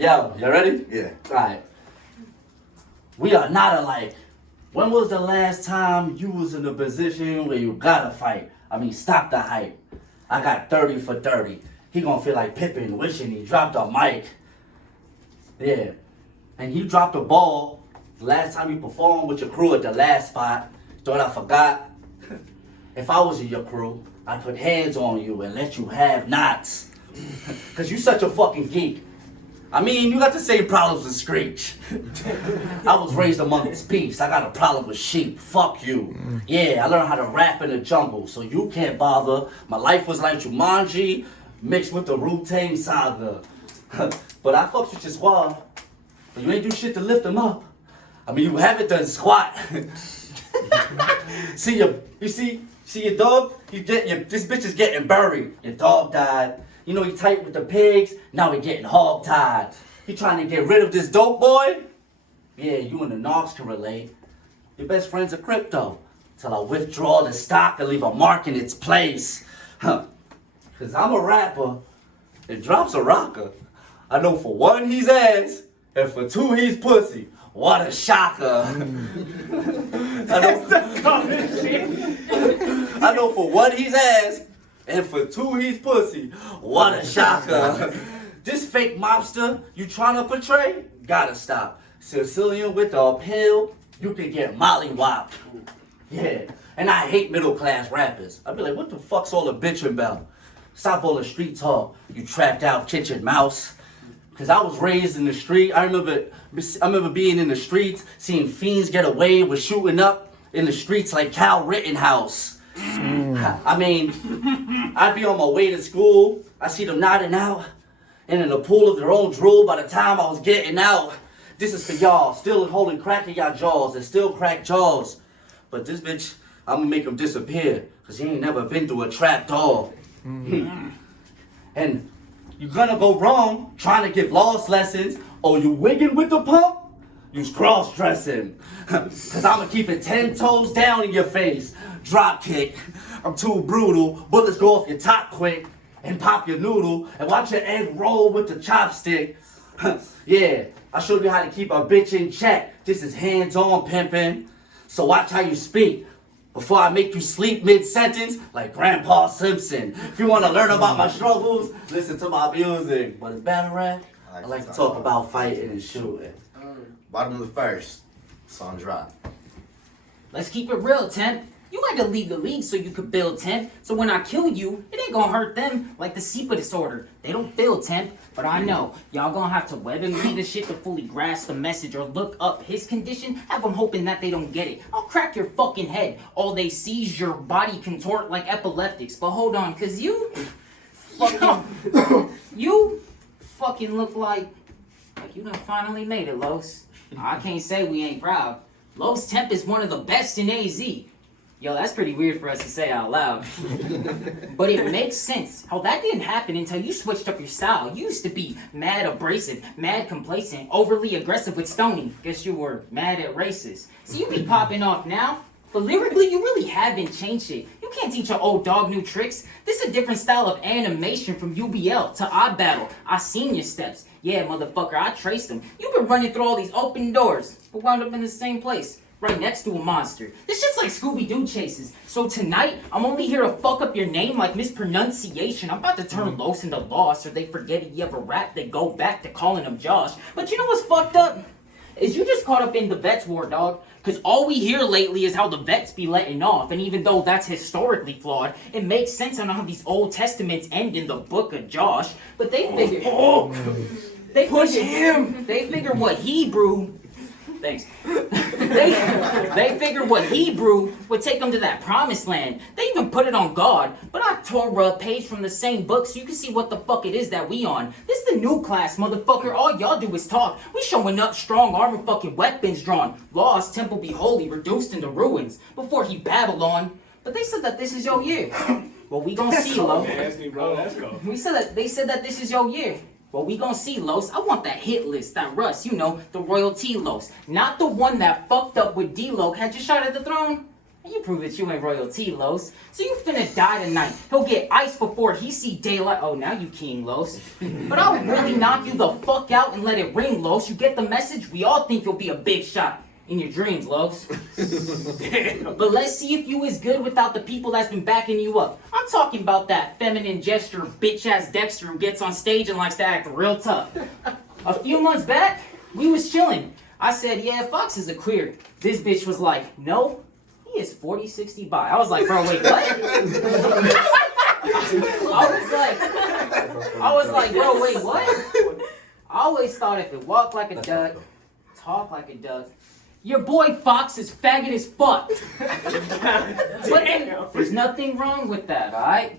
Yo, you ready? Yeah. Alright. We are not alike. When was the last time you was in a position where you gotta fight? I mean, stop the hype. I got 30 for 30. He gonna feel like Pippen wishing he dropped a mic. Yeah. And you dropped the ball the last time you performed with your crew at the last spot. Thought I forgot? If I was in your crew, I'd put hands on you and let you have knots. Cause you such a fucking geek. I mean, you got the same problems with Screech. I was raised amongst beasts. I got a problem with sheep. Fuck you. Yeah, I learned how to rap in the jungle, so you can't bother. My life was like Jumanji mixed with the Wu-Tang Saga. But I fucks with your squad. But you ain't do shit to lift them up. I mean, you haven't done squat. See your dog? This bitch is getting buried. Your dog died. You know he tight with the pigs, now he getting hog-tied. He trying to get rid of this dope boy? Yeah, you and the Knox can relate. Your best friend's a crypto. Till I withdraw the stock and leave a mark in its place. Cause I'm a rapper, and Drop's a rocker. I know for one he's ass, and for two he's pussy. What a shocker. I know for one he's ass, and for two, he's pussy. What a shocker. This fake mobster you trying to portray, gotta stop. Sicilian with the pill, you can get mollywopped. Yeah, and I hate middle class rappers. I be like, what the fuck's all the bitching about? Stop all the street talk, you trapped out kitchen mouse. Cause I was raised in the street. I remember being in the streets, seeing fiends get away with shooting up in the streets like Cal Rittenhouse. I mean, I'd be on my way to school, I see them nodding out, and in a pool of their own drool by the time I was getting out. This is for y'all, still holding crack in y'all jaws, and still crack jaws. But this bitch, I'm gonna make him disappear, cause he ain't never been through a trap door. And you're gonna go wrong trying to give lost lessons, or you wigging with the pump, you's cross-dressing. Cause I'ma keep it 10 toes down in your face. Drop kick, I'm too brutal. Bullets go off your top quick and pop your noodle and watch your egg roll with the chopstick. Yeah, I showed you how to keep a bitch in check. This is hands-on pimping. So watch how you speak before I make you sleep mid-sentence like Grandpa Simpson. If you want to learn about my struggles, listen to my music. But in battle rap, I like to talk about fighting and shooting. Bottom of the first, song drop. Let's keep it real, Temp. You had to leave the league so you could build, Temp. So when I kill you, it ain't gonna hurt them like the SEPA disorder. They don't feel, Temp. But I know, y'all gonna have to web and read the shit to fully grasp the message or look up his condition. Have them hoping that they don't get it. I'll crack your fucking head. All they see is your body contort like epileptics. But hold on, cause you fucking look like you done finally made it, Los. I can't say we ain't proud. Los Temp is one of the best in AZ. Yo, that's pretty weird for us to say out loud. But it makes sense how that didn't happen until you switched up your style. You used to be mad abrasive, mad complacent, overly aggressive with Stoney. Guess you were mad at racist. So you be popping off now, but lyrically you really haven't changed it. You can't teach an old dog new tricks. This is a different style of animation from UBL to Odd Battle. I seen your steps. Yeah, motherfucker, I traced them. You've been running through all these open doors, but wound up in the same place. Right next to a monster. This shit's like Scooby-Doo chases. So tonight, I'm only here to fuck up your name like mispronunciation. I'm about to turn Los into Lost, or they forget he ever rapped, they go back to calling him Josh. But you know what's fucked up? Is you just caught up in the Vets war, dog. Cause all we hear lately is how the Vets be letting off, and even though that's historically flawed, it makes sense on how these Old Testaments end in the book of Josh. But they figure... They figure what Hebrew... Thanks. They figured what Hebrew would take them to that promised land. They even put it on God. But I tore a page from the same book so you can see what the fuck it is that we on. This the new class, motherfucker. All y'all do is talk. We showing up strong armor fucking weapons drawn. Lost, temple be holy, reduced into ruins. Before he Babylon. But they said that this is your year. Well, we gon' see, Lo. They said that this is your year. Well, we gon' see, Los. I want that hit list, that Russ, you know, the royalty Los. Not the one that fucked up with D-Lo. Had you shot at the throne? You prove that you ain't royalty, Los. So you finna die tonight. He'll get ice before he see daylight. Oh, now you king, Los. But I'll really knock you the fuck out and let it ring, Los. You get the message? We all think you'll be a big shot. In your dreams, Los. But let's see if you is good without the people that's been backing you up. I'm talking about that feminine gesture, bitch-ass Dexter who gets on stage and likes to act real tough. A few months back, we was chilling. I said, yeah, Fox is a queer. This bitch was like, no, he is 40-60 bi. I was like, bro, wait, what? I was like, bro, wait, what? I always thought if it walked like a duck, talk like a duck, your boy Fox is faggot as fuck. But there's nothing wrong with that, alright?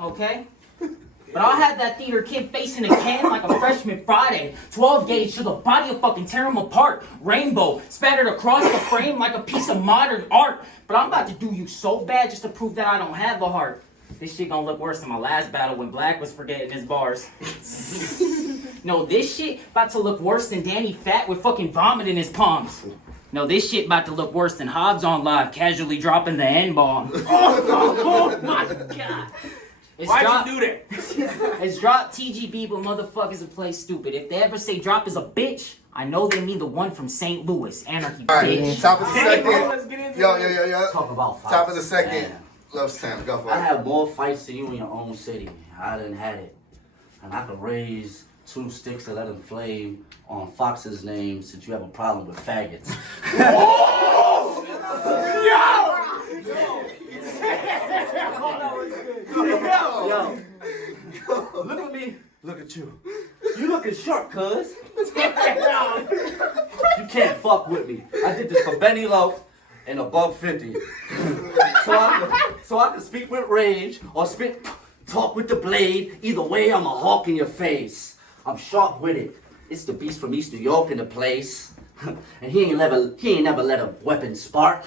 Okay? But I'll have that theater kid facing a can like a freshman Friday. 12 gauge till the body will fucking tear him apart. Rainbow spattered across the frame like a piece of modern art. But I'm about to do you so bad just to prove that I don't have the heart. This shit gonna look worse than my last battle when Black was forgetting his bars. No, this shit about to look worse than Danny Fat with fucking vomit in his palms. No, this shit about to look worse than Hobbs on live casually dropping the N-bomb. Oh my god. Why'd you do that? It's drop T.G.B, but motherfuckers will play stupid. If they ever say drop is a bitch, I know they mean the one from St. Louis. Anarchy, Alright, bitch. top of the Let's second. get into Yo. Talk about fights. Top of the second. Man. Los Temp, go for I it. have more fights than you in your own city. I done had it. And I could raise 2 sticks to let them flame on Fox's name since you have a problem with faggots. Yo, look at me, look at you. You looking sharp, cuz. You can't fuck with me. I did this for Benny Low and above 50. So I can speak with rage or talk with the blade. Either way, I'm a hawk in your face. I'm sharp with it. It's the beast from East New York in the place. And he ain't never let a weapon spark.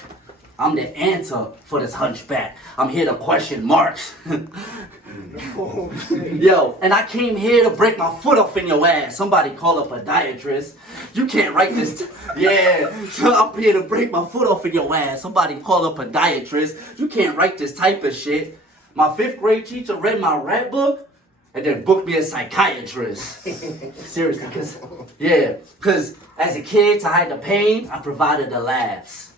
I'm the answer for this hunchback. I'm here to question marks. Yo, and I came here to break my foot off in your ass. Somebody call a podiatrist. You can't write this. Yeah, so I'm here to break my foot off in your ass. Somebody call a podiatrist. You can't write this type of shit. My 5th grade teacher read my rap book and then booked me a psychiatrist. Seriously, because as a kid, to hide the pain, I provided the laughs.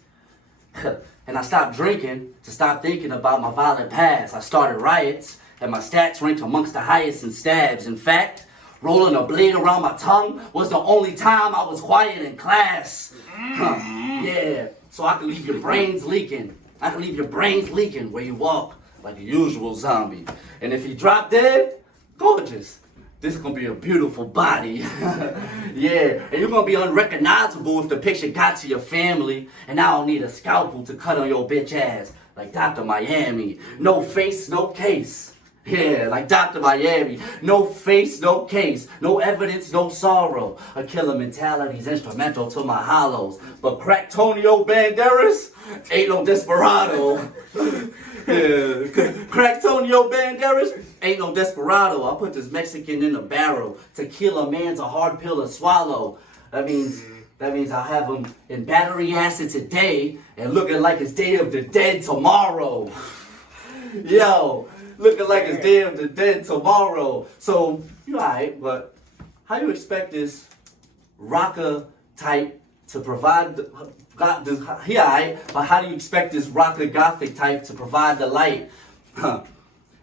And I stopped drinking to stop thinking about my violent past. I started riots, and my stats ranked amongst the highest in stabs. In fact, rolling a blade around my tongue was the only time I was quiet in class. Yeah, so I could leave your brains leaking. I can leave your brains leaking where you walk like a usual zombie. And if you drop dead, gorgeous. This is gonna be a beautiful body. Yeah, and you're gonna be unrecognizable if the picture got to your family. And I don't need a scalpel to cut on your bitch ass like Dr. Miami. No face, no case. Yeah, like Dr. Miami. No face, no case. No evidence, no sorrow. A killer mentality's instrumental to my hollows. But Cracktonio Banderas ain't no desperado. Yeah, Cracktonio Banderas ain't no desperado. I put this Mexican in a barrel. Tequila man's a hard pill to swallow. That means I'll have him in battery acid today and looking like it's Day of the Dead tomorrow. Yo, looking like it's Day of the Dead tomorrow. So, you alright, but how you expect this rocker type to provide he alright, but how do you expect this rocker gothic type to provide the light?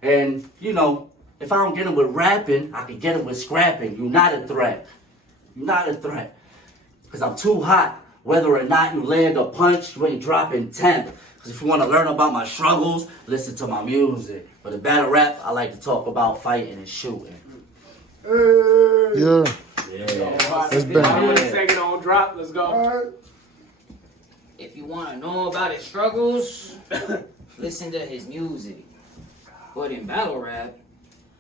And, you know, if I don't get him with rapping, I can get him with scrapping. You're not a threat. You're not a threat. Because I'm too hot. Whether or not you land a punch, you ain't dropping temp. Because if you want to learn about my struggles, listen to my music. But in battle rap, I like to talk about fighting and shooting. Yeah. Yeah. It's been. I'm gonna take it on drop. Let's go. If you want to know about his struggles, listen to his music. But in battle rap,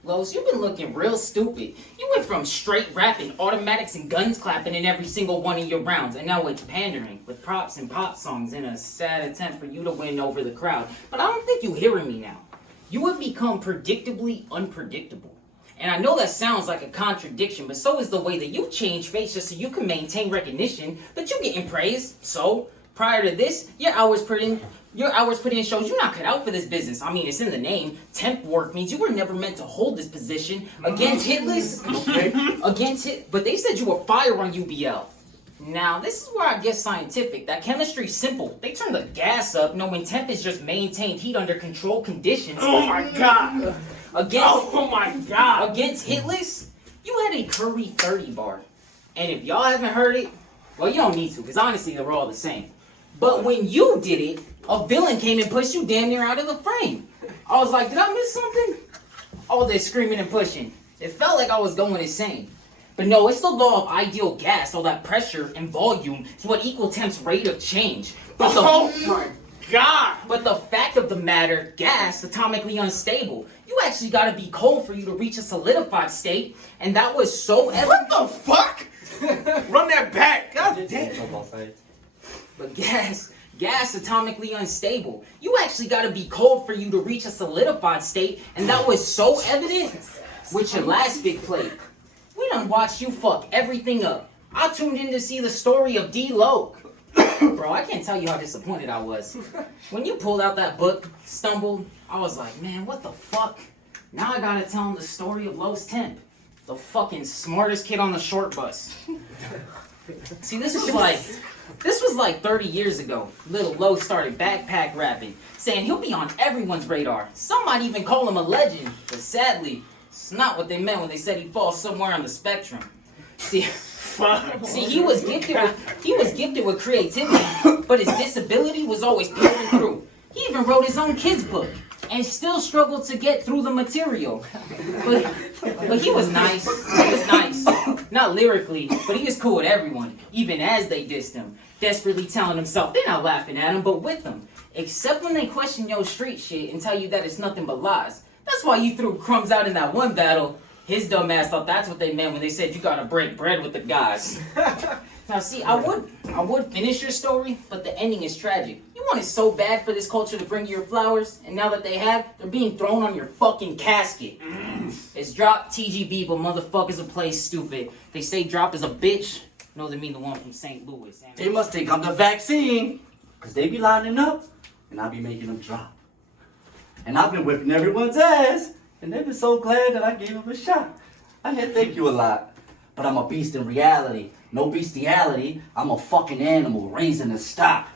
Los, you've been looking real stupid. You went from straight rapping, automatics and guns clapping in every single one of your rounds, and now it's pandering with props and pop songs in a sad attempt for you to win over the crowd. But I don't think you're hearing me now. You have become predictably unpredictable. And I know that sounds like a contradiction, but so is the way that you change face just so you can maintain recognition, but you getting praised, so Prior to this, your hours put in shows you're not cut out for this business. I mean, it's in the name. Temp work means you were never meant to hold this position. Against hit list, but they said you were fire on UBL. Now, this is where I get scientific. That chemistry's simple. They turn the gas up, knowing temp is just maintained heat under controlled conditions. Oh my god! Against hit list, you had a Curry 30 bar. And if y'all haven't heard it, well, you don't need to, because honestly, they're all the same. But when you did it, a villain came and pushed you damn near out of the frame. I was like, did I miss something? All this screaming and pushing. It felt like I was going insane. But no, it's the law of ideal gas. All that pressure and volume is what equal temp's rate of change. But Oh my god! But the fact of the matter, gas, atomically unstable. You actually gotta be cold for you to reach a solidified state. And that was so evident. What the fuck? Run that back! God damn! But gas atomically unstable. You actually gotta be cold for you to reach a solidified state, and that was so evident with your last big plate. We done watched you fuck everything up. I tuned in to see the story of D.LOC. Bro, I can't tell you how disappointed I was. When you pulled out that book, stumbled, I was like, man, what the fuck? Now I gotta tell him the story of Los Temp, the fucking smartest kid on the short bus. See, this was like 30 years ago. Little Lo started backpack rapping, saying he'll be on everyone's radar. Some might even call him a legend, but sadly, it's not what they meant when they said he falls somewhere on the spectrum. See, he was gifted with creativity, but his disability was always peeling through. He even wrote his own kids' book and still struggled to get through the material. But he was nice. He was nice. Not lyrically, but he was cool with everyone, even as they dissed him. Desperately telling himself they're not laughing at him, but with him. Except when they question your street shit and tell you that it's nothing but lies. That's why you threw crumbs out in that one battle. His dumb ass thought that's what they meant when they said you gotta break bread with the guys. Now see, I would finish your story, but the ending is tragic. You wanted so bad for this culture to bring you your flowers, and now that they have, they're being thrown on your fucking casket. It's drop T.G.B, but motherfuckers will play stupid. They say drop is a bitch. No, they mean the one from St. Louis. They must think I'm the vaccine, because they be lining up, and I be making them drop. And I've been whipping everyone's ass, and they've been so glad that I gave them a shot. I can't thank you a lot, but I'm a beast in reality. No bestiality, I'm a fucking animal raising the stock.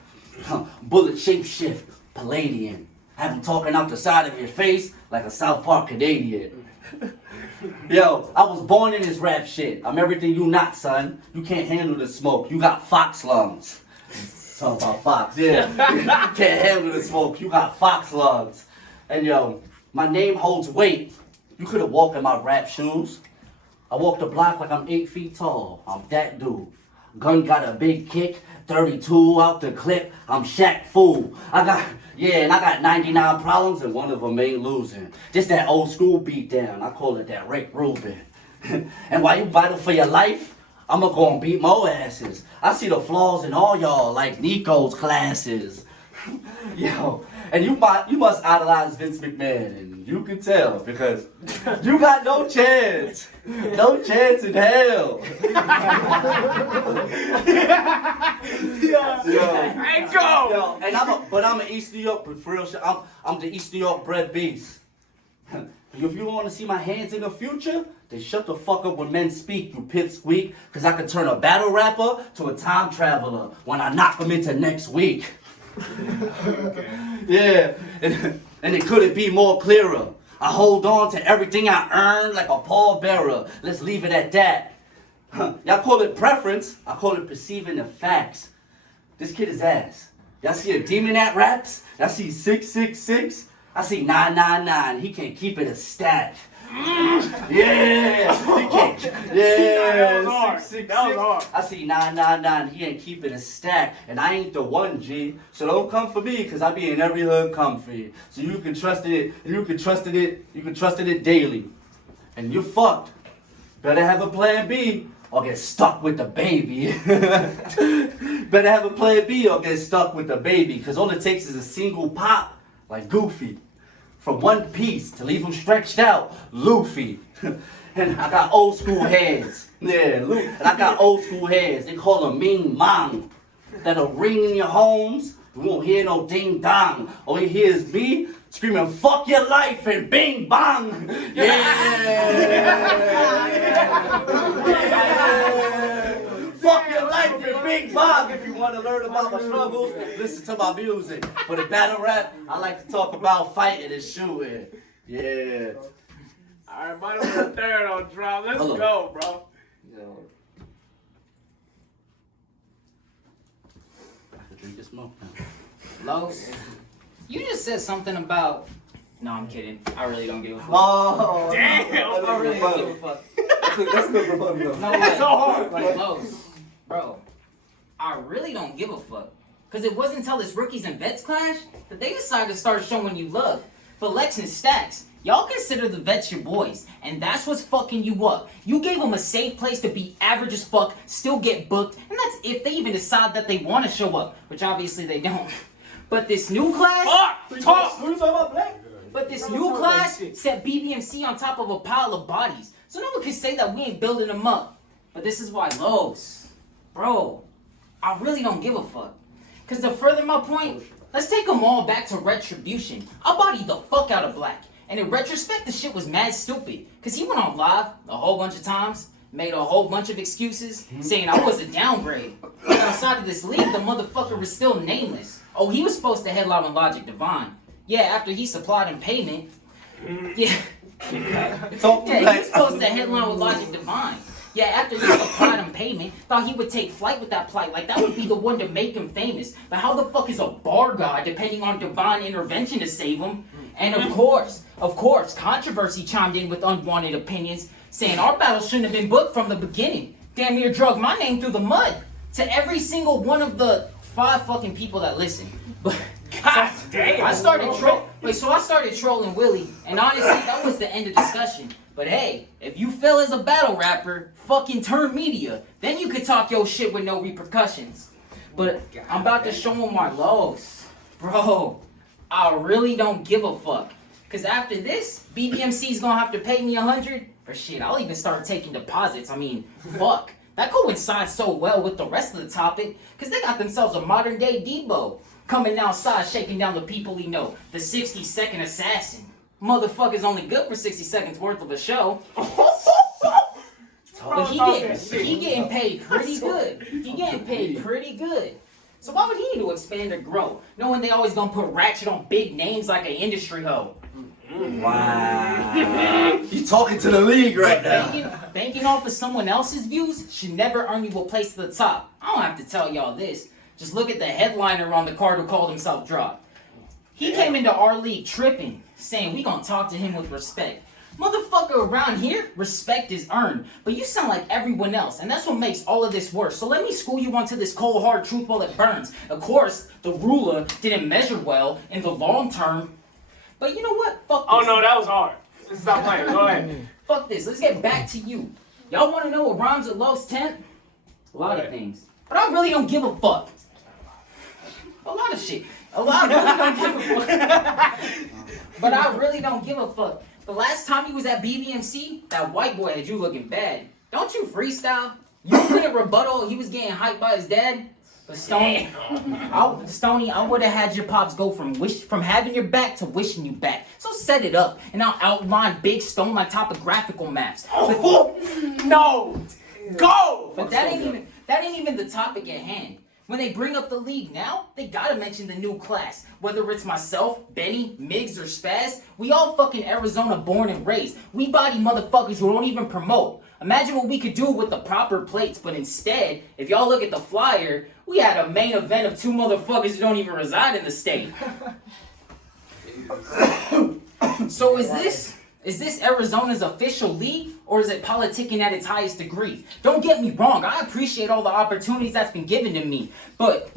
Bullet shape shift, Palladian. Have them talking out the side of your face like a South Park Canadian. Yo, I was born in this rap shit. I'm everything you not, son. You can't handle the smoke. You got fox lungs. Talking about fox, yeah. You can't handle the smoke. You got fox lungs. And yo, my name holds weight. You could have walked in my rap shoes. I walk the block like I'm 8 feet tall. I'm that dude. Gun got a big kick. 32 out the clip. I'm Shaq Fool. I got 99 problems and one of them ain't losing. Just that old school beat down. I call it that Rick Rubin. And while you vital for your life, I'ma go and beat more asses. I see the flaws in all y'all like Nico's classes. Yo, and you must idolize Vince McMahon, and you can tell because you got no chance. No chance in hell. Hey, go! Yo, and I'm an East New York, but for real shit, I'm the East New York bred beast. If you want to see my hands in the future, then shut the fuck up when men speak, you pipsqueak, cause I can turn a battle rapper to a time traveler when I knock them into next week. Yeah, and it couldn't be more clearer. I hold on to everything I earned like a pallbearer. Let's leave it at that. Y'all call it preference, I call it perceiving the facts. This kid is ass. Y'all see a demon that raps? Y'all see 666? I see 999. He can't keep it a stack. Yeah, he can't. Yeah, That was hard. 666. That was hard. I see 999. He ain't keeping a stack, and I ain't the one G. So don't come for me, cause I be in every hood comfy. So you can trust it. You can trust it daily, and you're fucked. Better have a plan B or get stuck with the baby. Better have a plan B or get stuck with the baby, cause all it takes is a single pop, like Goofy. From one piece to leave him stretched out, Luffy. And I got old school hands. Yeah, and I got old school hands. They call them mean mom. that'll ring in your homes. You won't hear no ding dong. All you hear is me screaming, fuck your life and bing bong. Yeah. Fuck your life and bing bong. If you want to learn about my struggles, listen to my music. For the battle rap, I like to talk about fighting and shooting. Yeah. Alright, bottom of the third on drop. Let's Hello. go, bro. I could drink this smoke now. Los, you just said something about. No, I'm kidding. I really don't give a fuck. Oh, Damn. I really don't give a fuck. That's good for fun, though. No, That's so hard. like Los, bro, I really don't give a fuck. Cause it wasn't until this rookies and vets clash that they decided to start showing you love. But Lex and Stacks, y'all consider the vets your boys, and that's what's fucking you up. You gave them a safe place to be average as fuck, still get booked, and that's if they even decide that they want to show up, which obviously they don't. But this new class, Talk. What are you talking about, Black? But this new class set BBMC on top of a pile of bodies. So no one can say that we ain't building them up. But this is why Los, bro, I really don't give a fuck. Cause to further my point, let's take them all back to retribution. I bodied the fuck out of Black. And in retrospect, the shit was mad stupid. Cause he went on live a whole bunch of times, made a whole bunch of excuses, saying I was a downgrade. But outside of this league, the motherfucker was still nameless. Oh, he was supposed to headline with Logic Divine. Yeah, after he supplied him payment. Yeah. Talk to Yeah, he Black. was supposed to headline with Logic Divine. Yeah, after he supplied him payment, thought he would take flight with that plight. Like, that would be the one to make him famous. But how the fuck is a bar god depending on divine intervention to save him? And of course, controversy chimed in with unwanted opinions, saying our battle shouldn't have been booked from the beginning. Damn near drug my name through the mud. To every single one of the 5 fucking people that listen. But God damn. I started trolling Willie, and honestly, that was the end of discussion. But hey, if you fail as a battle rapper, fucking turn media, then you could talk your shit with no repercussions. But I'm about to show him my lows. Bro, I really don't give a fuck. Cause after this, BBMC's gonna have to pay me 100, or shit, I'll even start taking deposits. I mean, fuck. That coincides so well with the rest of the topic, cause they got themselves a modern day Debo. Coming outside, shaking down the people he know. The 60-second assassin. Motherfucker's only good for 60 seconds worth of a show. But he getting paid pretty good. He getting paid pretty good. So why would he need to expand or grow? Knowing they always gonna put ratchet on big names like an industry hoe. Wow. You talking to the league right now. Banking off of someone else's views should never earn you a place to the top. I don't have to tell y'all this. Just look at the headliner on the card who called himself Drop. He came into our league tripping, saying we gonna talk to him with respect. Motherfucker, around here, respect is earned, but you sound like everyone else, and that's what makes all of this worse. So let me school you onto this cold hard truth while it burns. Of course, the ruler didn't measure well in the long term, but you know what? Fuck this. Oh no, that was hard. Stop playing. Go ahead. Fuck this. Let's get back to you. Y'all want to know what rhymes with Los Temp? A lot of things, but I really don't give a fuck. A lot of shit. I really don't give a fuck. But I really don't give a fuck. The last time he was at BBMC, that white boy had you looking bad. Don't you freestyle? You couldn't rebuttal. He was getting hyped by his dad. But Stoney, I would have had your pops go from having your back to wishing you back. So set it up, and I'll outline big stone like topographical maps. No. Go. But that ain't even the topic at hand. When they bring up the league now, they gotta mention the new class. Whether it's myself, Benny, Miggs, or Spaz, we all fucking Arizona born and raised. We body motherfuckers who don't even promote. Imagine what we could do with the proper plates, but instead, if y'all look at the flyer, we had a main event of 2 motherfuckers who don't even reside in the state. So is this Arizona's official league, or is it politicking at its highest degree? Don't get me wrong, I appreciate all the opportunities that's been given to me, but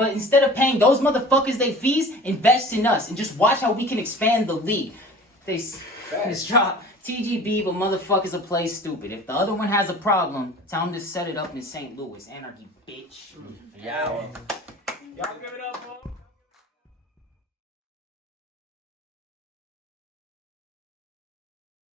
instead of paying those motherfuckers their fees, invest in us and just watch how we can expand the league. This drop T.G.B, but motherfuckers will play stupid. If the other one has a problem, tell him to set it up in St. Louis. Anarchy, bitch. Yeah.